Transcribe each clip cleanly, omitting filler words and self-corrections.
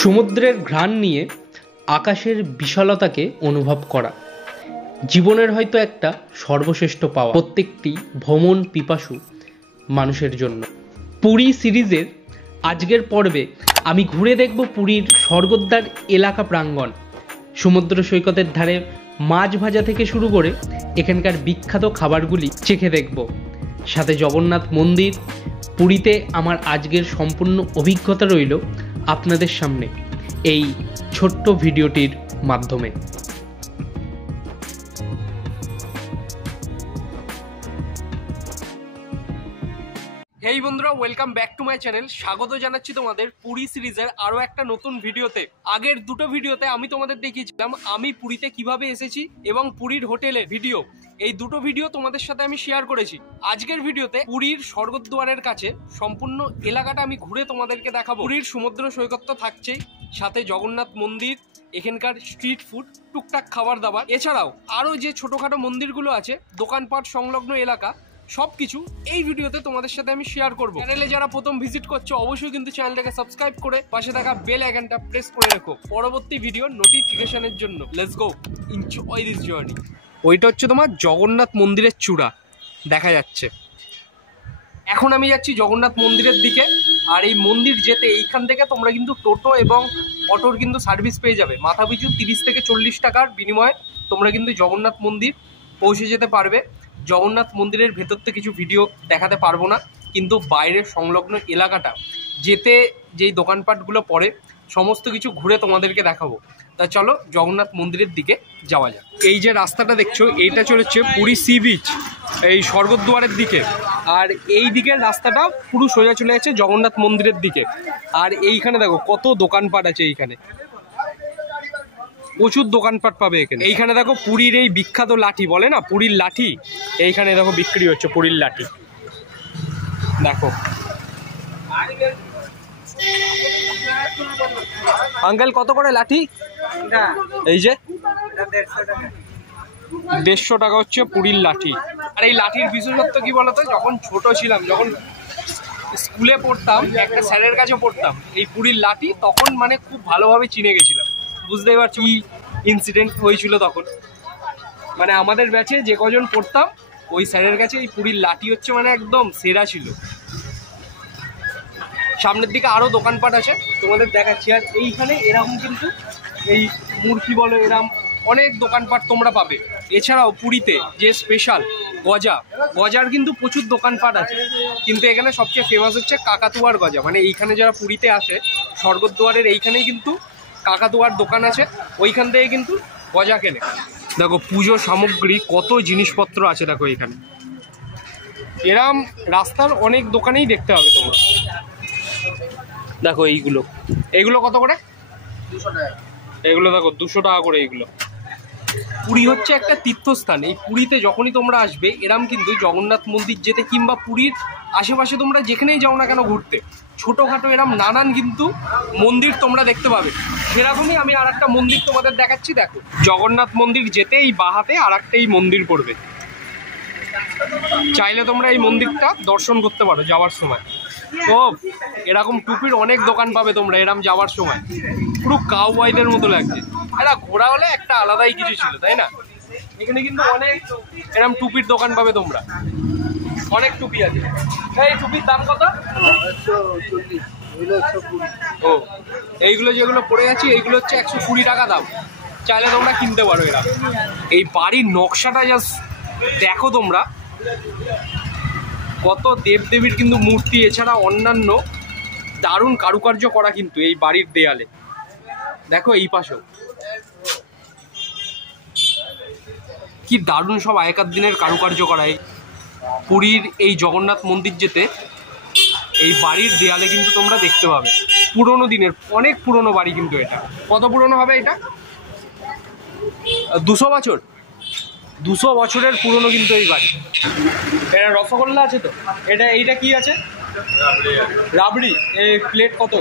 সমুদ্রের ঘ্রাণ নিয়ে আকাশের বিশালতাকে অনুভব করা জীবনের হয়তো একটা সর্বশ্রেষ্ঠ পাওয়া প্রত্যেকটি ভ্রমণ পিপাসু মানুষের জন্য। পুরী সিরিজের আজকের পর্বে আমি ঘুরে দেখব পুরীর স্বর্গদ্বার এলাকা প্রাঙ্গণ, সমুদ্র সৈকতের ধারে মাছ ভাজা থেকে শুরু করে এখানকার বিখ্যাত খাবারগুলি চেখে দেখব, সাথে জগন্নাথ মন্দির। পুরীতে আমার আজকের সম্পূর্ণ অভিজ্ঞতা রইল আপনাদের সামনে এই ছোট্ট ভিডিওটির মাধ্যমে। হেই বন্ধুরা, welcome back to my channel. স্বাগত জানাচ্ছি তোমাদের পুরী সিরিজের আরও একটা নতুন ভিডিওতে। আগের দুটো ভিডিওতে আমি তোমাদের দেখিয়েছিলাম আমি পুরীতে কিভাবে এসেছি এবং পুরীর হোটেলের ভিডিও, এই দুটো ভিডিও তোমাদের সাথে আমি শেয়ার করেছি। আজকের ভিডিওতে পুরীর স্বর্গদ্বারের কাছে সম্পূর্ণ এলাকাটা আমি ঘুরে তোমাদেরকে দেখাবো। পুরীর সমুদ্র সৈকত তো থাকছেই, সাথে জগন্নাথ মন্দির, এখানকার স্ট্রিট ফুড, টুকটাক খাবার দাবার, এছাড়াও আরও যে ছোটোখাটো মন্দিরগুলো আছে, দোকানপাট সংলগ্ন এলাকা, সবকিছু এই ভিডিওতে তোমাদের সাথে আমি শেয়ার করব। চ্যানেলে যারা প্রথম ভিজিট করছো অবশ্যই কিন্তু চ্যানেলটাকে সাবস্ক্রাইব করে পাশে থাকা বেল আইকনটা প্রেস করে রেখো পরবর্তী ভিডিও নোটিফিকেশনের জন্য। Let's go, enjoy this journey. ওইটা হচ্ছে তোমার জগন্নাথ মন্দিরের চূড়া দেখা যাচ্ছে। এখন আমি যাচ্ছি জগন্নাথ মন্দিরের দিকে। আর এই মন্দির যেতে এইখান থেকে তোমরা কিন্তু টোটো এবং অটোর কিন্তু সার্ভিস পেয়ে যাবে। মাথাপিছু 30 থেকে 40 টাকার বিনিময়ে তোমরা কিন্তু জগন্নাথ মন্দির পৌঁছে যেতে পারবে। জগন্নাথ মন্দিরের ভেতর থেকে কিছু ভিডিও দেখাতে পারবো না, কিন্তু বাইরের সংলগ্ন এলাকাটা যেতে যেই দোকানপাটগুলো পড়ে সমস্ত কিছু ঘুরে তোমাদেরকে দেখাবো। তা চলো জগন্নাথ মন্দিরের দিকে যাওয়া যাক। এই যে রাস্তাটা দেখছো এইটা চলেছে পুরী সি বিচ, এই স্বর্গদ্বারের দিকে। আর এই দিকের রাস্তাটা পুরো সোজা চলে যাচ্ছে জগন্নাথ মন্দিরের দিকে। আর এইখানে দেখো কত দোকানপাট আছে, এইখানে প্রচুর দোকানপাট পাবে এখানে। এইখানে দেখো পুরীর এই বিখ্যাত লাঠি বলে না, পুরীর লাঠি, এইখানে দেখো বিক্রি হচ্ছে পুরীর লাঠি। দেখো আঙ্কেল কত করে লাঠি? এই যে 150 টাকা হচ্ছে পুরীর লাঠি। আর এই লাঠির বিশেষত্ব কি বলতো, যখন ছোট ছিলাম, যখন স্কুলে পড়তাম, একটা স্যারের কাছে পড়তাম এই পুরীর লাঠি, তখন মানে খুব ভালোভাবে চিনে গেছিলাম। বুঝতেই পারছি কি ইনসিডেন্ট হয়েছিল তখন। মানে আমাদের ব্যাচে যে কজন পড়তাম ওই স্যারের কাছে এই পুরীর লাঠি হচ্ছে মানে একদম সেরা ছিল। সামনের দিকে আরও দোকানপাট আছে, তোমাদের দেখাচ্ছি। আর এইখানে এরকম কিন্তু এই মূর্তি বলো, এরকম অনেক দোকানপাট তোমরা পাবে। এছাড়াও পুরীতে যে স্পেশাল গজার কিন্তু প্রচুর দোকানপাট আছে, কিন্তু এখানে সবচেয়ে ফেমাস হচ্ছে কাকাতুয়ার গজা। মানে এইখানে যারা পুরীতে আসে স্বর্গদ্বারের এইখানেই কিন্তু কাকাতুয়ার দোকান আছে, ওইখান থেকে কিন্তু গজা কেনে। দেখো পুজো সামগ্রী কত জিনিসপত্র আছে দেখো এখানে। এরম রাস্তার অনেক দোকানেই দেখতে হবে তোমরা। দেখো এইগুলো কত করে? 200 টাকা। এগুলো দেখো 200 টাকা করে এইগুলো। পুরী হচ্ছে একটা তীর্থস্থান। এই পুরীতে যখনই তোমরা আসবে এরম কিন্তু জগন্নাথ মন্দির যেতে, কিংবা পুরীর আশেপাশে তোমরা যেখানেই যাও না কেন ঘুরতে, ছোটোখাটো এরম নানান কিন্তু মন্দির তোমরা দেখতে পাবে। সেরকমই আমি আর একটা মন্দির তোমাদের দেখাচ্ছি। দেখো জগন্নাথ মন্দির যেতে এই বাহাতে আর একটা এই মন্দির পড়বে, চাইলে তোমরা এই মন্দিরটা দর্শন করতে পারো যাওয়ার সময়। তো এরকম টুপির অনেক দোকান পাবে তোমরা এরম যাওয়ার সময়, পুরো কাউবয়দের মতো লাগছে। এটা ঘোরা হলে একটা আলাদাই কিছু ছিল, তাই না? এখানে কিন্তু অনেক এরম টুপির দোকান পাবে তোমরা, অনেক টুপি আছে। এই টুপির দাম কত? 140। ও এইগুলো যেগুলো পড়ে যাচ্ছে এইগুলো হচ্ছে 120 টাকা দাম, চাইলে তোমরা কিনতে পারো। এরা এই বাড়ির নকশাটা জাস্ট দেখো তোমরা, কত দেবদেবীর কিন্তু মূর্তি, এছাড়া অন্যান্য দারুণ কারুকার্য করা কিন্তু এই বাড়ির দেয়ালে। দেখো এই পাশেও কি দারুণ সব আগেকার দিনের কারুকার্য করা। এই পুরীর এই জগন্নাথ মন্দির যেতে এই বাড়ির দেয়ালে কিন্তু তোমরা দেখতে পাবে পুরোনো দিনের, অনেক পুরনো বাড়ি কিন্তু। এটা কত পুরনো হবে? এটা 200 বছর, 200 বছরের পুরনো কিন্তু এই বাড়ি। এটা রসগোল্লা আছে তো, এইটা কি আছে? রাবড়ি। এই প্লেট কত?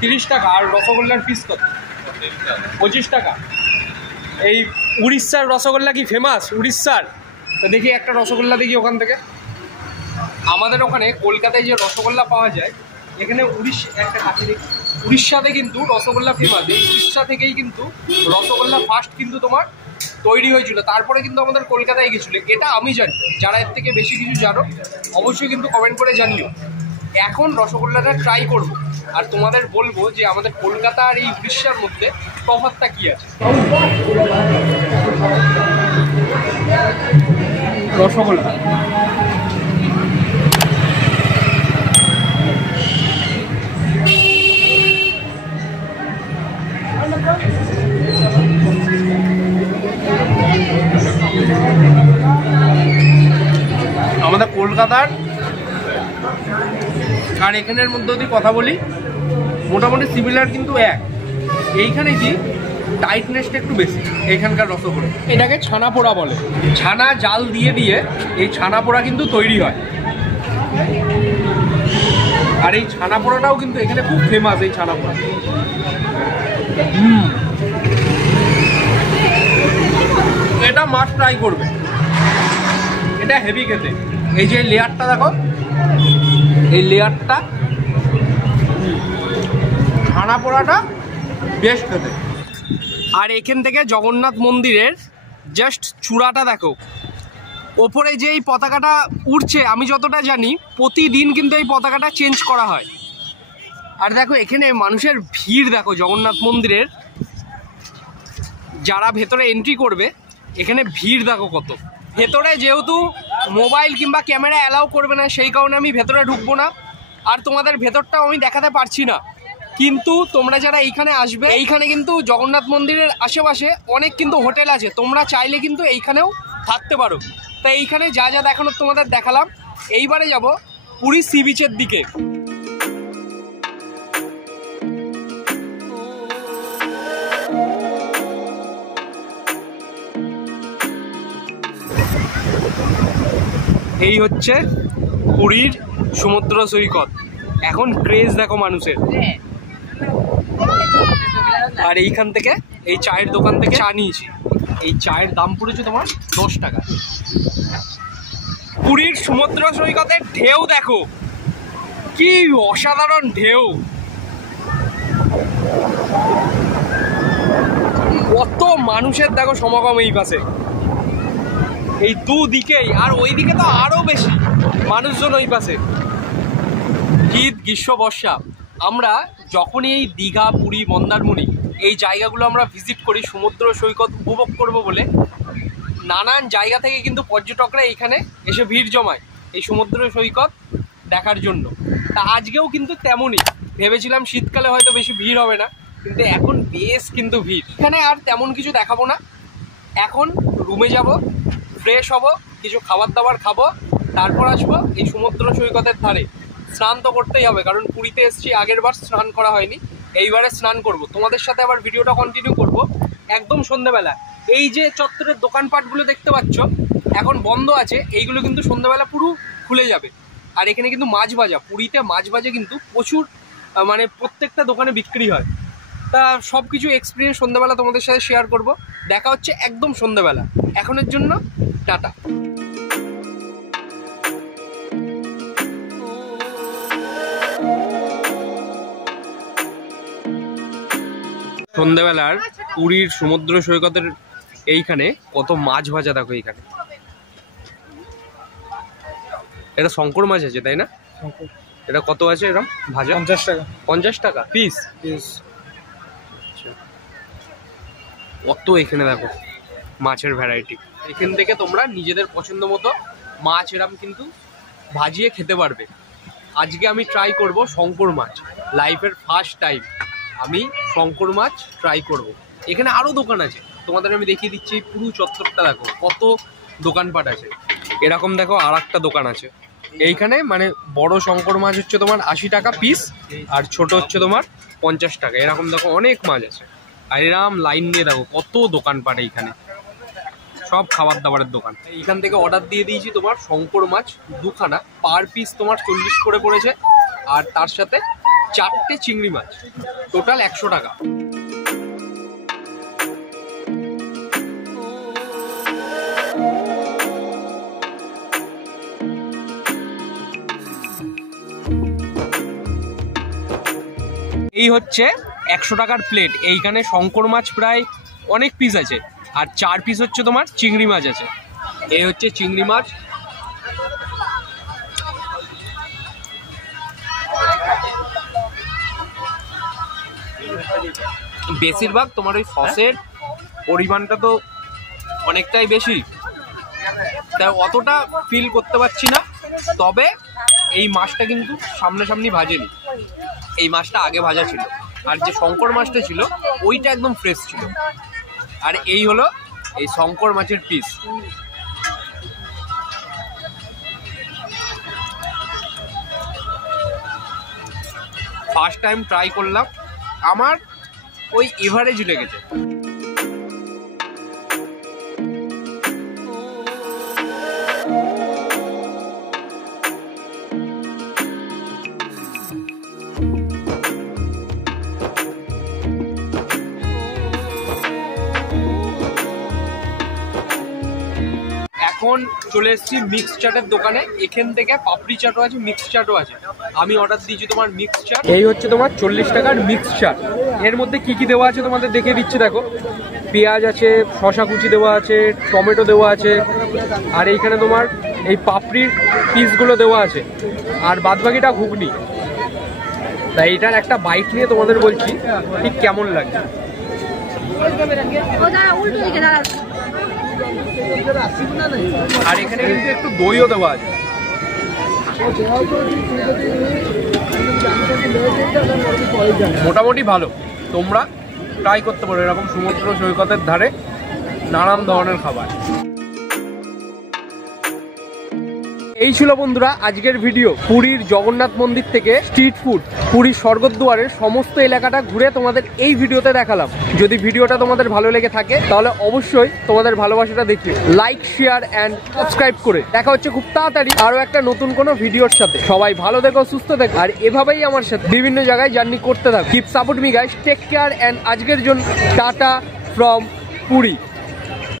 30 টাকা। আর রসগোল্লার পিস কত? 25 টাকা। এই উড়িষ্যার রসগোল্লা কি ফেমাস? উড়িষ্যার তো দেখি একটা রসগোল্লা দেখি ওখান থেকে। আমাদের ওখানে কলকাতায় যে রসগোল্লা পাওয়া যায়, এখানে একটা কাছে দেখি উড়িষ্যাতে কিন্তু রসগোল্লা ফেমাস। এই উড়িষ্যা থেকেই কিন্তু রসগোল্লা ফার্স্ট কিন্তু তোমার তৈরি হয়েছিল, তারপরে কিন্তু আমাদের কলকাতায় গেছিলো। এটা আমি জানি, যারা এর থেকে বেশি কিছু জানো অবশ্যই কিন্তু কমেন্ট করে জানিও। এখন রসগোল্লাটা ট্রাই করব আর তোমাদের বলবো যে আমাদের কলকাতা আর এই উড়িষ্যার মধ্যে তফাৎটা কি আছে। রসগোল্লা আমাদের কলকাতার আর এখানের মধ্যে যদি কথা বলি মোটামুটি সিমিলার, কিন্তু এইখানে কি টাইটনেসটা একটু বেশি এইখানকার রসগোল্লা। এটাকে ছানা পোড়া বলে। ছানা জাল দিয়ে দিয়ে এই ছানা পোড়া কিন্তু তৈরি হয়, আর এই ছানা পোড়াটাও কিন্তু এখানে খুব ফেমাস। এই ছানা পোড়া এটা মাস্ট ট্রাই করবে, এটা হেভি খেতে। এই যে লেয়ারটা দেখো, এই লেয়ারটা ছানা পোড়াটা বেশ খেতে। আর এখান থেকে জগন্নাথ মন্দিরের জাস্ট চূড়াটা দেখো, ওপরে যে এই পতাকাটা উড়ছে, আমি যতটা জানি প্রতিদিন কিন্তু এই পতাকাটা চেঞ্জ করা হয়। আর দেখো এখানে মানুষের ভিড় দেখো জগন্নাথ মন্দিরের, যারা ভেতরে এন্ট্রি করবে এখানে ভিড় দেখো কত। ভেতরে যেহেতু মোবাইল কিংবা ক্যামেরা অ্যালাউ করবে না, সেই কারণে আমি ভেতরে ঢুকবো না, আর তোমাদের ভেতরটাও আমি দেখাতে পারছি না। কিন্তু তোমরা যারা এইখানে আসবে, এইখানে কিন্তু জগন্নাথ মন্দিরের আশেপাশে অনেক কিন্তু হোটেল আছে, তোমরা চাইলে কিন্তু এইখানেও থাকতে পারো। তাই এইখানে যা যা দেখানোর তোমাদের দেখালাম। এইবারে যাব পুরী সি বিচের দিকে। এই হচ্ছে পুরীর সমুদ্র সৈকত। এখন ক্রেজ দেখো মানুষের। আর এইখান থেকে এই চায়ের দোকান থেকে চা নিয়েছি, এই চায়ের দাম পড়েছে তোমার 10 টাকা। পুরীর সমুদ্র সৈকতের ঢেউ দেখো, কি অসাধারণ ঢেউ, কত মানুষের দেখো সমাগম এই পাশে, এই দুদিকেই। আর ওইদিকে তো আরো বেশি মানুষজন ওই পাশে। শীত, গ্রীষ্ম, বর্ষা, আমরা যখনই এই দীঘা, পুরী, মন্দারমণি এই জায়গাগুলো আমরা ভিজিট করি সমুদ্র সৈকত উপভোগ করব বলে, নানান জায়গা থেকে কিন্তু পর্যটকরা এইখানে এসে ভিড় জমায় এই সমুদ্র সৈকত দেখার জন্য। তা আজকেও কিন্তু তেমনই। ভেবেছিলাম শীতকালে হয়তো বেশি ভিড় হবে না, কিন্তু এখন বেশ কিন্তু ভিড়। এখানে আর তেমন কিছু দেখাবো না, এখন রুমে যাব, ফ্রেশ হব, কিছু খাবার দাবার খাবো, তারপর আসবো এই সমুদ্র সৈকতের ধারে। স্নান তো করতেই হবে, কারণ পুরীতে এসেছি, আগের বার স্নান করা হয়নি, এইবারে স্নান করব। তোমাদের সাথে আবার ভিডিওটা কন্টিনিউ করব একদম সন্ধ্যেবেলা। এই যে চত্বরের দোকানপাটগুলো দেখতে পাচ্ছ এখন বন্ধ আছে, এইগুলো কিন্তু সন্ধ্যেবেলা পুরো খুলে যাবে। আর এখানে কিন্তু মাছ ভাজা, পুরীতে মাছ ভাজা কিন্তু প্রচুর, মানে প্রত্যেকটা দোকানে বিক্রি হয়। তা সব কিছু এক্সপিরিয়েন্স সন্ধ্যাবেলা তোমাদের সাথে শেয়ার করব। দেখা হচ্ছে একদম সন্ধ্যাবেলা। এখনের জন্য টাটা। সন্ধ্যাবেলার পুরীর সমুদ্র সৈকতের এইখানে কত মাছ ভাজা দেখো। এইখানে এটা শঙ্কর মাছ আছে, তাই না? এটা কত আছে এরকম ভাজা? 50 টাকা। 50 টাকা পিস? পিস। কত এখানে দেখো মাছের ভ্যারাইটি। এখান থেকে তোমরা নিজেদের পছন্দ মতো মাছ এরকম কিন্তু ভাজিয়ে খেতে পারবে। আজকে আমি ট্রাই করব শঙ্কর মাছ, লাইফের ফার্স্ট টাইম আমি শঙ্কর মাছ ট্রাই করব। এখানে আরও দোকান আছে, তোমাদের আমি দেখিয়ে দিচ্ছি। পুরো চত্বরটা দেখো কত দোকানপাট আছে। এরকম দেখো আর একটা দোকান আছে এইখানে, মানে বড় শঙ্কর মাছ হচ্ছে তোমার 80 টাকা পিস, আর ছোট হচ্ছে তোমার 50 টাকা। এরকম দেখো অনেক মাছ আছে। আর এরকম লাইন দিয়ে দেখো কত দোকানপাট এইখানে, সব খাবার দাবারের দোকান। এইখান থেকে অর্ডার দিয়ে দিয়েছি তোমার শঙ্কর মাছ দুখানা, পার পিস তোমার 40 করে পড়েছে, আর তার সাথে 4টে চিংড়ি মাছ, টোটাল 100 টাকা। এই হচ্ছে 100 টাকার প্লেট। এইখানে শঙ্কর মাছ প্রায় অনেক পিস আছে, আর 4 পিস হচ্ছে তোমার চিংড়ি মাছ আছে। এই হচ্ছে চিংড়ি মাছ। বেশিরভাগ তোমার ওই সসের পরিমাণটা তো অনেকটাই বেশি, তাই অতটা ফিল করতে পারছি না। তবে এই মাছটা কিন্তু সামনাসামনি ভাজেনি, এই মাছটা আগে ভাজা ছিল, আর যে শঙ্কর মাছটা ছিল ওইটা একদম ফ্রেশ ছিল। আর এই হলো এই শঙ্কর মাছের পিস। ফার্স্ট টাইম ট্রাই করলাম, আমার ওই এভারেজ লেগেছে। এখন চলে এসেছি মিক্স চাটের দোকানে। এখান থেকে পাপড়ি চাটও আছে, মিক্স চাটও আছে। আমি অর্ডার দিয়েছি তোমার মিক্স চাট। এই হচ্ছে তোমার 40 টাকার মিক্স চাট। এর মধ্যে কি কি দেওয়া আছে তোমাদের দেখে দিচ্ছি, দেখো। পেঁয়াজ আছে, শসা কুচি দেওয়া আছে, টমেটো দেওয়া আছে, আর এইখানে তোমার এই পাপড়ির পিসগুলো দেওয়া আছে, আর বাদবাকিটা ঘুগনি। তাই এটার একটা বাইট নিয়ে তোমাদের বলছি ঠিক কেমন লাগে। আর এখানে কিন্তু একটু দইও দেওয়া আছে। মোটামুটি ভালো, তোমরা ট্রাই করতে পারো এরকম সমুদ্র সৈকতের ধারে নানান ধরনের খাবার। এই ছিল বন্ধুরা আজকের ভিডিও। পুরীর জগন্নাথ মন্দির থেকে স্ট্রিট ফুড, পুরীর স্বর্গদ্বারের সমস্ত এলাকাটা ঘুরে তোমাদের এই ভিডিওতে দেখালাম। যদি ভিডিওটা তোমাদের ভালো লেগে থাকে তাহলে অবশ্যই তোমাদের ভালোবাসাটা দেখবে লাইক, শেয়ার অ্যান্ড সাবস্ক্রাইব করে। দেখা হচ্ছে খুব তাড়াতাড়ি আরো একটা নতুন কোনো ভিডিওর সাথে। সবাই ভালো থেকো, সুস্থ থেকো, আর এভাবেই আমার সাথে বিভিন্ন জায়গায় জার্নি করতে থাকো। Keep support me guys, take care and আজকের জন্য টাটা ফ্রম পুরী।